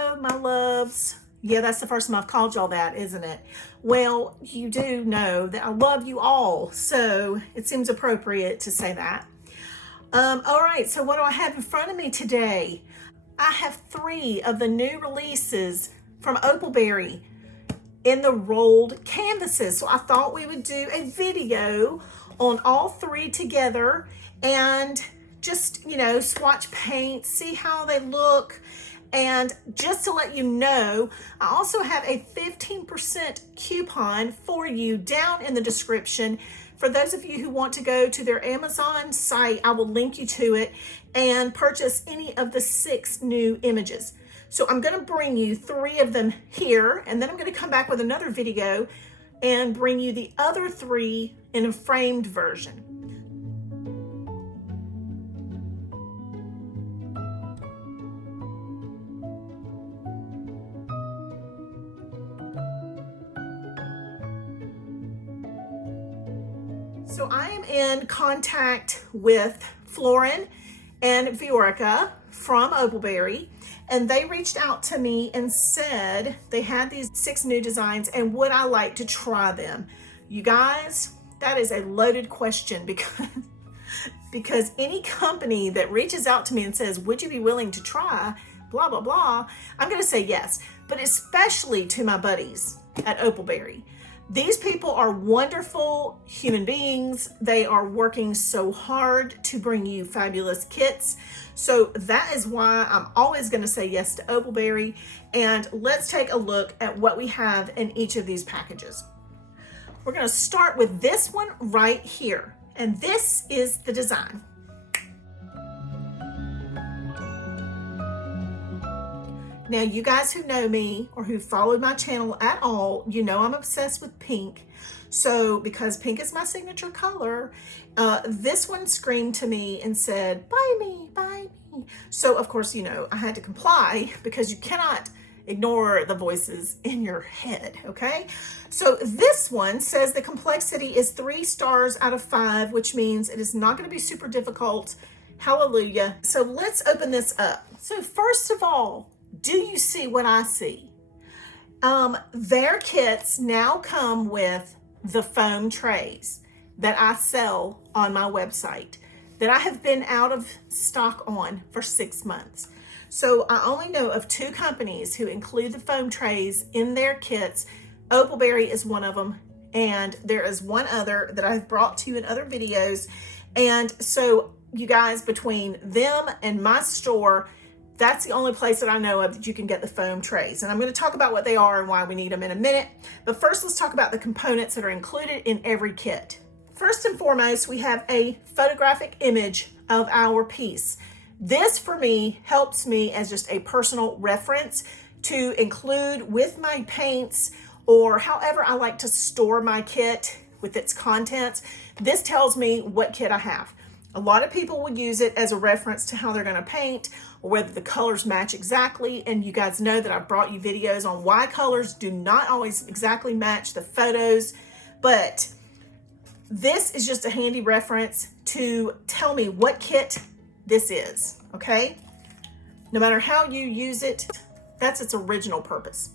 Hello, my loves. Yeah, that's the first time I've called y'all that, isn't it? Well, you do know that I love you all, so it seems appropriate to say that. All right, so what do I have in front of me today? I have 3 of the new releases from Opalberry in the rolled canvases. So I thought we would do a video on all 3 together and just, swatch paint, see how they look. And just to let you know, I also have a 15% coupon for you down in the description. For those of you who want to go to their Amazon site, I will link you to it and purchase any of the 6 new images. So I'm going to bring you 3 of them here, and then I'm going to come back with another video and bring you the other 3 in a framed version. So I am in contact with Florin and Viorica from Opalberry, and they reached out to me and said they had these 6 new designs and would I like to try them. You guys, that is a loaded question because any company that reaches out to me and says, would you be willing to try blah, blah, blah, I'm going to say yes, but especially to my buddies at Opalberry. These people are wonderful human beings. They are working so hard to bring you fabulous kits. So that is why I'm always going to say yes to Opalberry. And let's take a look at what we have in each of these packages. We're going to start with this one right here. And this is the design. Now, you guys who know me or who followed my channel at all, you know I'm obsessed with pink. So because pink is my signature color, this one screamed to me and said, buy me, buy me. So of course, I had to comply because you cannot ignore the voices in your head, okay? So this one says the complexity is 3 stars out of 5, which means it is not going to be super difficult. Hallelujah. So let's open this up. So first of all, do you see what I see? Their kits now come with the foam trays that I sell on my website that I have been out of stock on for 6 months. So I only know of 2 companies who include the foam trays in their kits. Opalberry is one of them, and there is one other that I've brought to you in other videos. And so you guys, between them and my store, that's the only place that I know of that you can get the foam trays. And I'm going to talk about what they are and why we need them in a minute. But first, let's talk about the components that are included in every kit. First and foremost, we have a photographic image of our piece. This, for me, helps me as just a personal reference to include with my paints or however I like to store my kit with its contents. This tells me what kit I have. A lot of people will use it as a reference to how they're going to paint or whether the colors match exactly. And you guys know that I've brought you videos on why colors do not always exactly match the photos. But this is just a handy reference to tell me what kit this is, okay? No matter how you use it, that's its original purpose.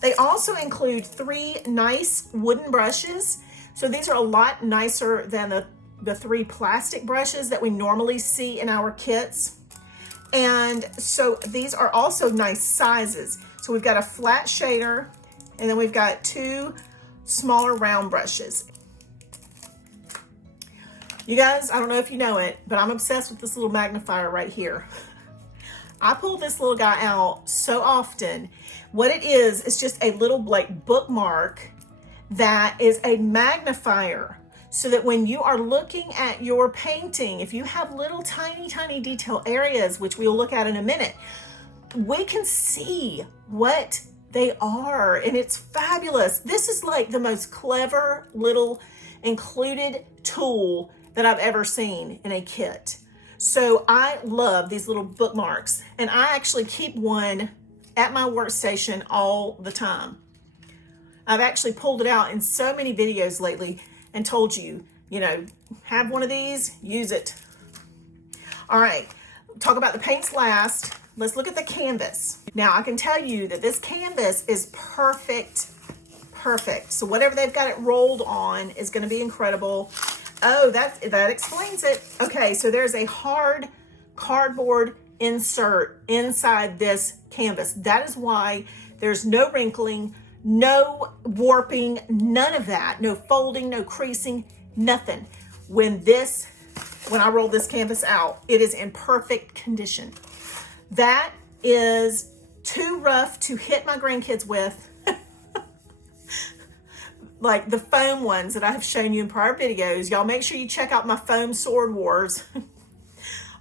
They also include 3 nice wooden brushes. So these are a lot nicer than the 3 plastic brushes that we normally see in our kits. And so these are also nice sizes. So we've got a flat shader, and then we've got 2 smaller round brushes. You guys, I don't know if you know it, but I'm obsessed with this little magnifier right here. I pull this little guy out so often. What it is just a little bookmark that is a magnifier, so that when you are looking at your painting, if you have little tiny detail areas, which we'll look at in a minute, we can see what they are, and it's fabulous. This is like the most clever little included tool that I've ever seen in a kit. So I love these little bookmarks, and I actually keep one at my workstation all the time. I've actually pulled it out in so many videos lately and told you, have one of these, use it. All right, talk about the paints last. Let's look at the canvas. Now I can tell you that this canvas is perfect. So whatever they've got it rolled on is going to be incredible. Oh, that explains it. Okay, so there's a hard cardboard insert inside this canvas. That is why there's no wrinkling, no warping, none of that. No folding, no creasing, nothing. When I roll this canvas out, it is in perfect condition. That is too rough to hit my grandkids with. Like the foam ones that I have shown you in prior videos. Y'all make sure you check out my foam sword wars.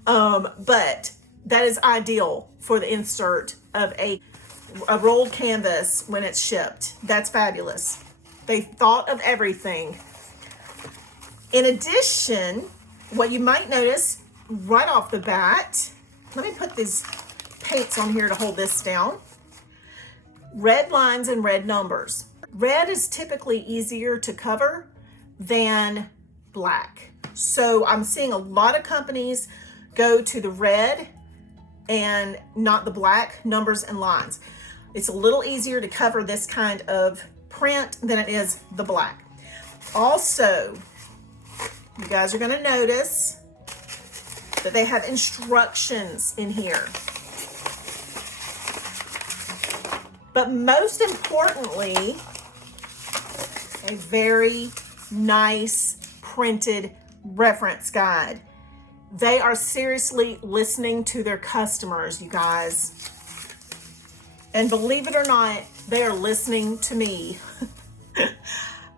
But that is ideal for the insert of a rolled canvas when it's shipped. That's fabulous. They thought of everything. In addition, what you might notice right off the bat, let me put these paints on here to hold this down. Red lines and red numbers. Red is typically easier to cover than black. So I'm seeing a lot of companies go to the red and not the black numbers and lines. It's a little easier to cover this kind of print than it is the black. Also, you guys are gonna notice that they have instructions in here. But most importantly, a very nice printed reference guide. They are seriously listening to their customers, you guys. And believe it or not, they are listening to me.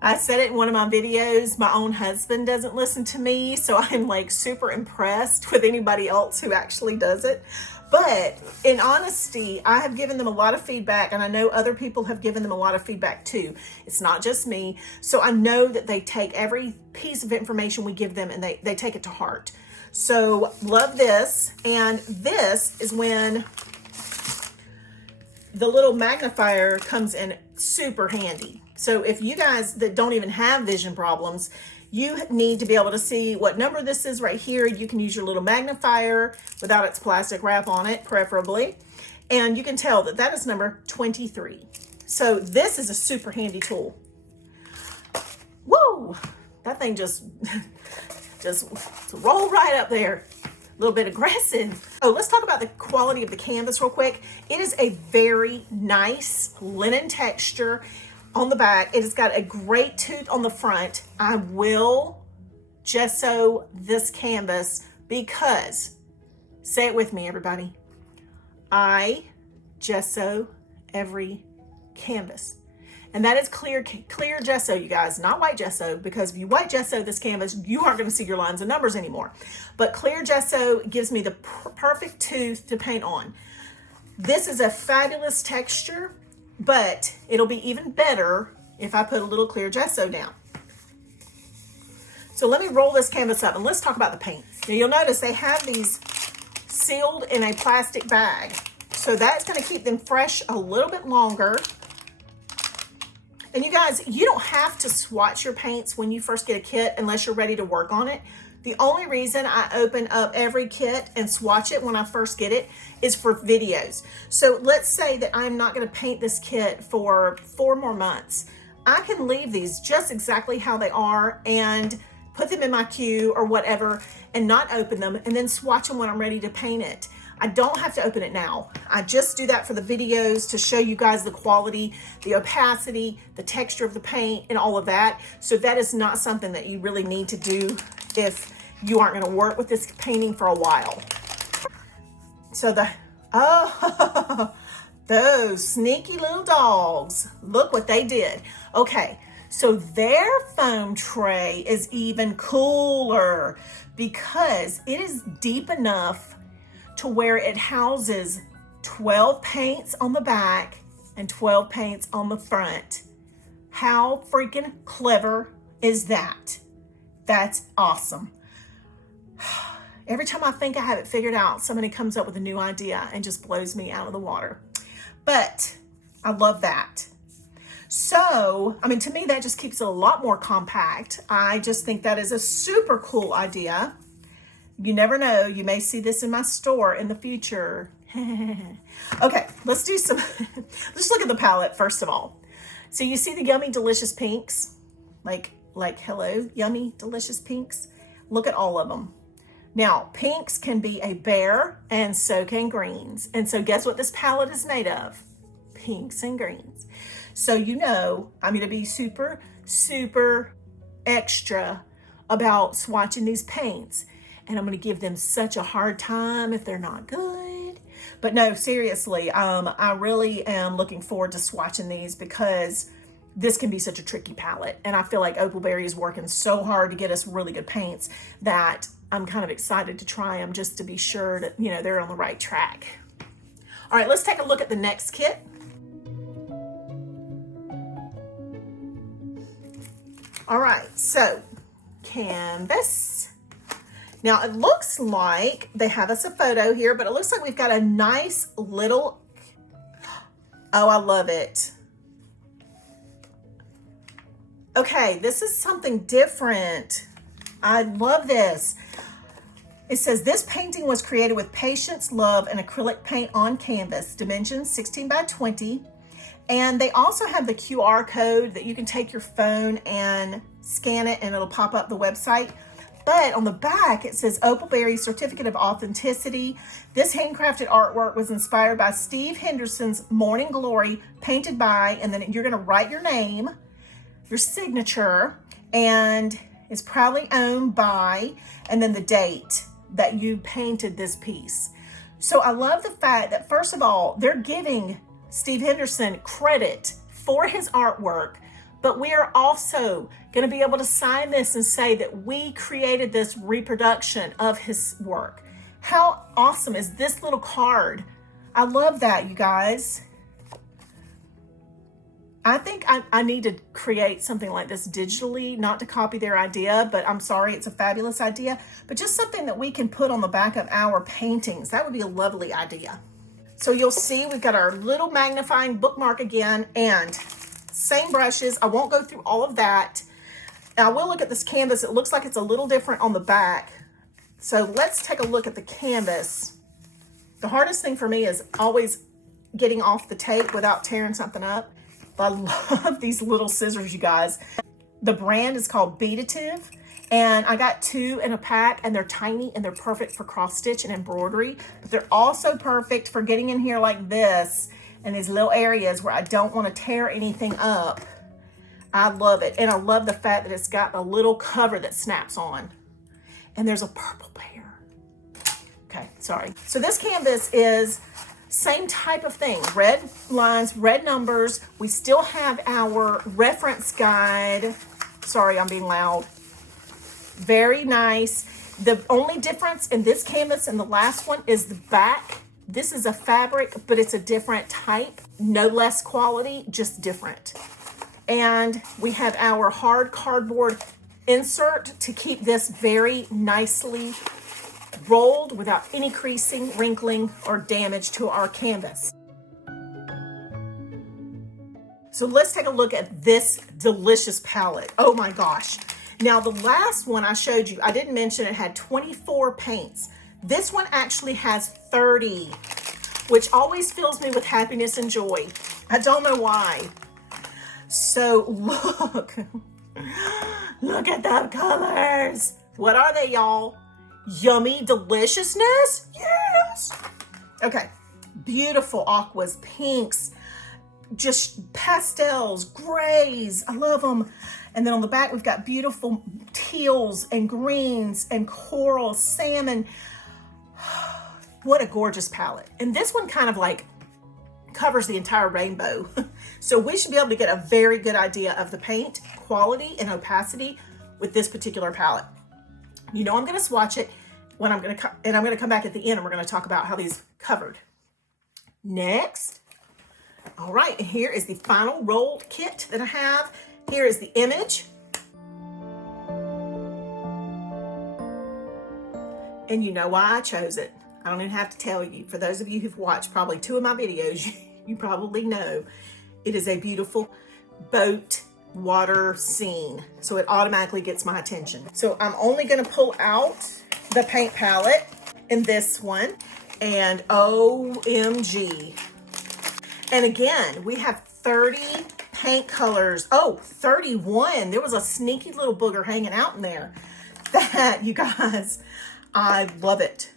I said it in one of my videos, my own husband doesn't listen to me, so I'm like super impressed with anybody else who actually does it. But in honesty, I have given them a lot of feedback, and I know other people have given them a lot of feedback too. It's not just me. So I know that they take every piece of information we give them and they take it to heart. So love this. And this is when the little magnifier comes in super handy. So if you guys that don't even have vision problems, you need to be able to see what number this is right here. You can use your little magnifier without its plastic wrap on it, preferably. And you can tell that that is number 23. So this is a super handy tool. Whoa, that thing just rolled right up there. A little bit aggressive. Oh, let's talk about the quality of the canvas real quick. It is a very nice linen texture. On the back, it has got a great tooth on the front. I will gesso this canvas because, say it with me, everybody, I gesso every canvas. And that is clear gesso, you guys, not white gesso, because if you white gesso this canvas, you aren't going to see your lines and numbers anymore. But clear gesso gives me the perfect tooth to paint on. This is a fabulous texture, but it'll be even better if I put a little clear gesso down. So let me roll this canvas up and let's talk about the paint. Now you'll notice they have these sealed in a plastic bag. So that's going to keep them fresh a little bit longer. And you guys, you don't have to swatch your paints when you first get a kit unless you're ready to work on it. The only reason I open up every kit and swatch it when I first get it is for videos. So let's say that I'm not going to paint this kit for 4 more months. I can leave these just exactly how they are and put them in my queue or whatever and not open them and then swatch them when I'm ready to paint it. I don't have to open it now. I just do that for the videos to show you guys the quality, the opacity, the texture of the paint and all of that. So that is not something that you really need to do if you aren't going to work with this painting for a while. So those sneaky little dogs, look what they did. Okay, so their foam tray is even cooler because it is deep enough to where it houses 12 paints on the back and 12 paints on the front. How freaking clever is that? That's awesome. Every time I think I have it figured out, somebody comes up with a new idea and just blows me out of the water. But I love that. So, I mean, to me, that just keeps it a lot more compact. I just think that is a super cool idea. You never know, you may see this in my store in the future Okay, let's do some, let's look at the palette first of all. So you see the yummy, delicious pinks? Like hello, yummy, delicious pinks. Look at all of them. Now, pinks can be a bear, and so can greens. And so guess what this palette is made of? Pinks and greens. So you know I'm going to be super, super extra about swatching these paints. And I'm going to give them such a hard time if they're not good. But no, seriously, I really am looking forward to swatching these because this can be such a tricky palette. And I feel like Opalberry is working so hard to get us really good paints that I'm kind of excited to try them just to be sure that, you know, they're on the right track. All right, let's take a look at the next kit. All right, so canvas. Now it looks like they have us a photo here, but it looks like we've got a nice little, oh, I love it. Okay, this is something different. I love this. It says, this painting was created with patience, love, and acrylic paint on canvas, dimensions 16 by 20. And they also have the QR code that you can take your phone and scan it and it'll pop up the website. But on the back, it says Opalberry Certificate of Authenticity. This handcrafted artwork was inspired by Steve Henderson's Morning Glory, painted by, and then you're gonna write your name, your signature, and is proudly owned by, and then the date that you painted this piece. So I love the fact that, first of all, they're giving Steve Henderson credit for his artwork, but we are also going to be able to sign this and say that we created this reproduction of his work. How awesome is this little card? I love that, you guys. I think I need to create something like this digitally, not to copy their idea, but I'm sorry, it's a fabulous idea, but just something that we can put on the back of our paintings. That would be a lovely idea. So you'll see we've got our little magnifying bookmark again, and same brushes. I won't go through all of that. Now I will look at this canvas. It looks like it's a little different on the back. So let's take a look at the canvas. The hardest thing for me is always getting off the tape without tearing something up. I love these little scissors, you guys. The brand is called Beadative, and I got 2 in a pack, and they're tiny and they're perfect for cross stitch and embroidery, but they're also perfect for getting in here like this in these little areas where I don't want to tear anything up. I love it. And I love the fact that it's got a little cover that snaps on. And there's a purple pair. Okay, sorry. So this canvas is same type of thing. Red lines, red numbers. We still have our reference guide. Sorry, I'm being loud. Very nice. The only difference in this canvas and the last one is the back. This is a fabric, but it's a different type. No less quality, just different. And we have our hard cardboard insert to keep this very nicely rolled without any creasing, wrinkling, or damage to our canvas. So let's take a look at this delicious palette. Oh my gosh. Now the last one I showed you, I didn't mention it had 24 paints. This one actually has 30, which always fills me with happiness and joy. I don't know why. So look, look at the colors. What are they, y'all? Yummy deliciousness? Yes. Okay, beautiful aquas, pinks, just pastels, grays. I love them. And then on the back, we've got beautiful teals and greens and coral, salmon. What a gorgeous palette. And this one kind of like covers the entire rainbow. So we should be able to get a very good idea of the paint quality and opacity with this particular palette. You know I'm going to swatch it when I'm going to come back at the end and we're going to talk about how these covered. Next. All right, and here is the final rolled kit that I have. Here is the image. And you know why I chose it. I don't even have to tell you. For those of you who've watched probably 2 of my videos, you probably know it is a beautiful boat water scene. So it automatically gets my attention. So I'm only going to pull out the paint palette in this one. And OMG. And again, we have 30 paint colors. Oh, 31. There was a sneaky little booger hanging out in there. That, you guys, I love it.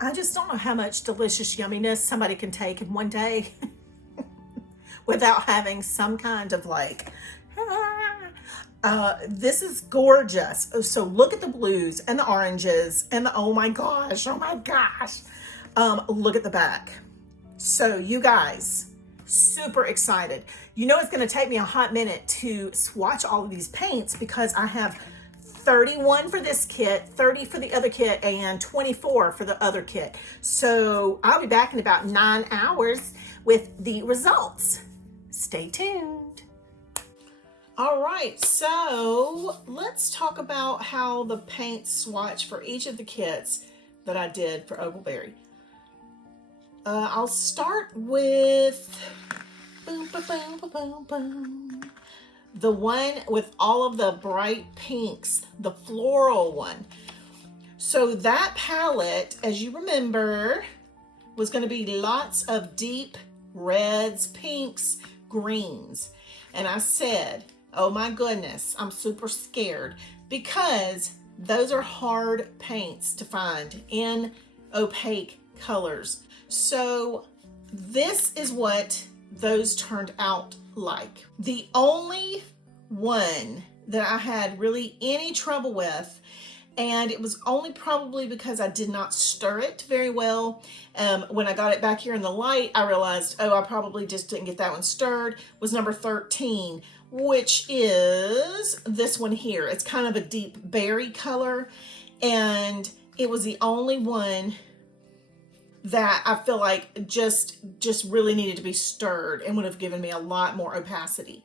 I just don't know how much delicious yumminess somebody can take in one day without having some kind of like, this is gorgeous. So look at the blues and the oranges and the, oh my gosh. Look at the back. So you guys, super excited. You know, it's going to take me a hot minute to swatch all of these paints because I have 31 for this kit, 30 for the other kit, and 24 for the other kit. So I'll be back in about 9 hours with the results. Stay tuned. All right, so let's talk about how the paint swatch for each of the kits that I did for Opalberry. I'll start with the one with all of the bright pinks, the floral one. So that palette, as you remember, was going to be lots of deep reds, pinks, greens. And I said, oh my goodness, I'm super scared because those are hard paints to find in opaque colors. So this is what those turned out like. The only one that I had really any trouble with, and it was only probably because I did not stir it very well. When I got it back here in the light, I realized, oh, I probably just didn't get that one stirred, was number 13, which is this one here. It's kind of a deep berry color, and it was the only one that I feel like just really needed to be stirred and would have given me a lot more opacity.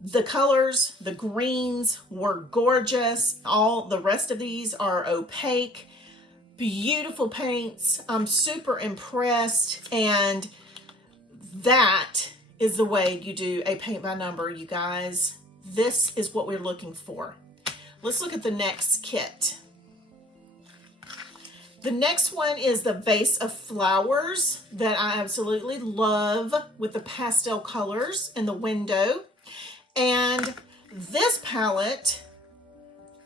The colors, the greens were gorgeous. All the rest of these are opaque, beautiful paints. I'm super impressed, and that is the way you do a paint by number, you guys. This is what we're looking for. Let's look at the next kit. The next one is the vase of flowers that I absolutely love with the pastel colors in the window. And this palette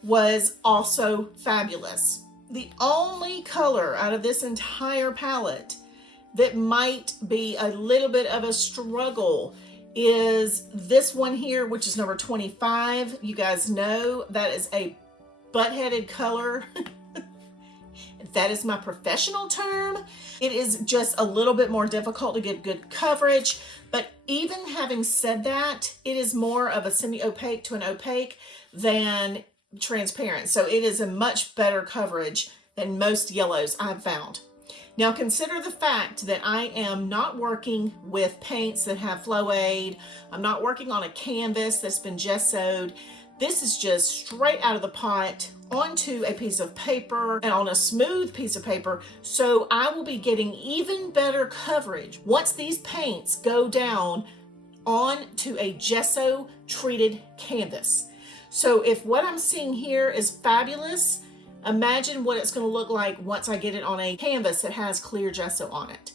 was also fabulous. The only color out of this entire palette that might be a little bit of a struggle is this one here, which is number 25. You guys know that is a butt-headed color. That is my professional term. It is just a little bit more difficult to get good coverage, but even having said that, it is more of a semi-opaque to an opaque than transparent. So it is a much better coverage than most yellows I've found. Now consider the fact that I am not working with paints that have flow aid. I'm not working on a canvas that's been gessoed. This is just straight out of the pot onto a piece of paper and on a smooth piece of paper. So I will be getting even better coverage once these paints go down onto a gesso treated canvas. So if what I'm seeing here is fabulous, imagine what it's going to look like once I get it on a canvas that has clear gesso on it.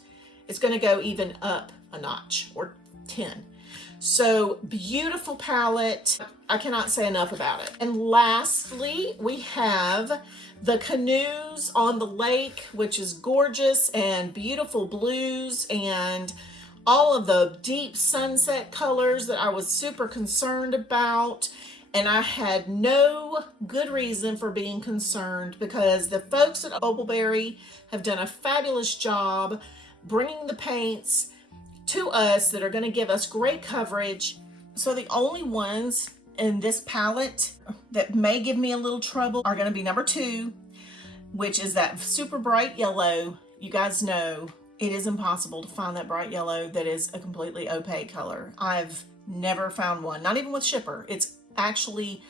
It's going to go even up a notch or 10. So beautiful palette. I cannot say enough about it. And lastly, we have the canoes on the lake, which is gorgeous, and beautiful blues and all of the deep sunset colors that I was super concerned about. And I had no good reason for being concerned because the folks at Opalberry have done a fabulous job bringing the paints to us that are going to give us great coverage. So the only ones in this palette that may give me a little trouble are going to be number 2, which is that super bright yellow. You guys know it is impossible to find that bright yellow that is a completely opaque color. I've never found one, not even with shipper. It's actually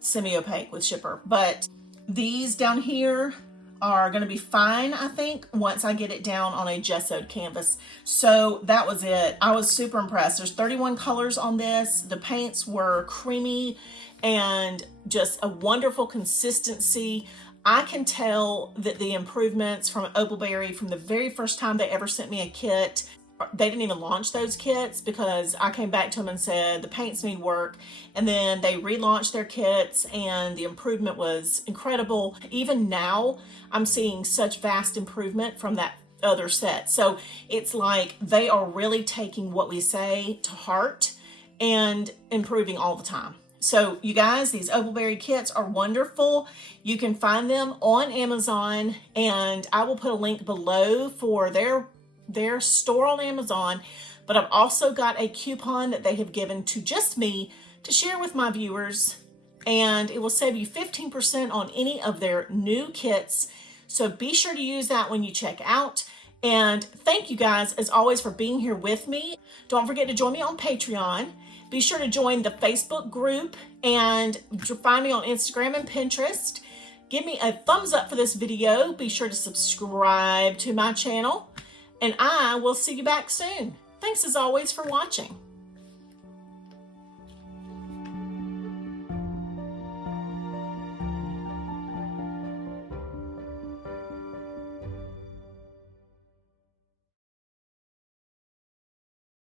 semi-opaque with shipper. But these down here are going to be fine, I think, once I get it down on a gessoed canvas. So that was it. I was super impressed. There's 31 colors on this. The paints were creamy and just a wonderful consistency. I can tell that the improvements from Opalberry from the very first time they ever sent me a kit, they didn't even launch those kits because I came back to them and said the paints need work, and then they relaunched their kits and the improvement was incredible. Even now I'm seeing such vast improvement from that other set. So it's like they are really taking what we say to heart and improving all the time. So you guys, these Opalberry kits are wonderful. You can find them on Amazon, and I will put a link below for their store on Amazon, but I've also got a coupon that they have given to just me to share with my viewers, and it will save you 15% on any of their new kits. So be sure to use that when you check out. And thank you guys, as always, for being here with me. Don't forget to join me on Patreon. Be sure to join the Facebook group and find me on Instagram and Pinterest. Give me a thumbs up for this video. Be sure to subscribe to my channel, and I will see you back soon. Thanks as always for watching.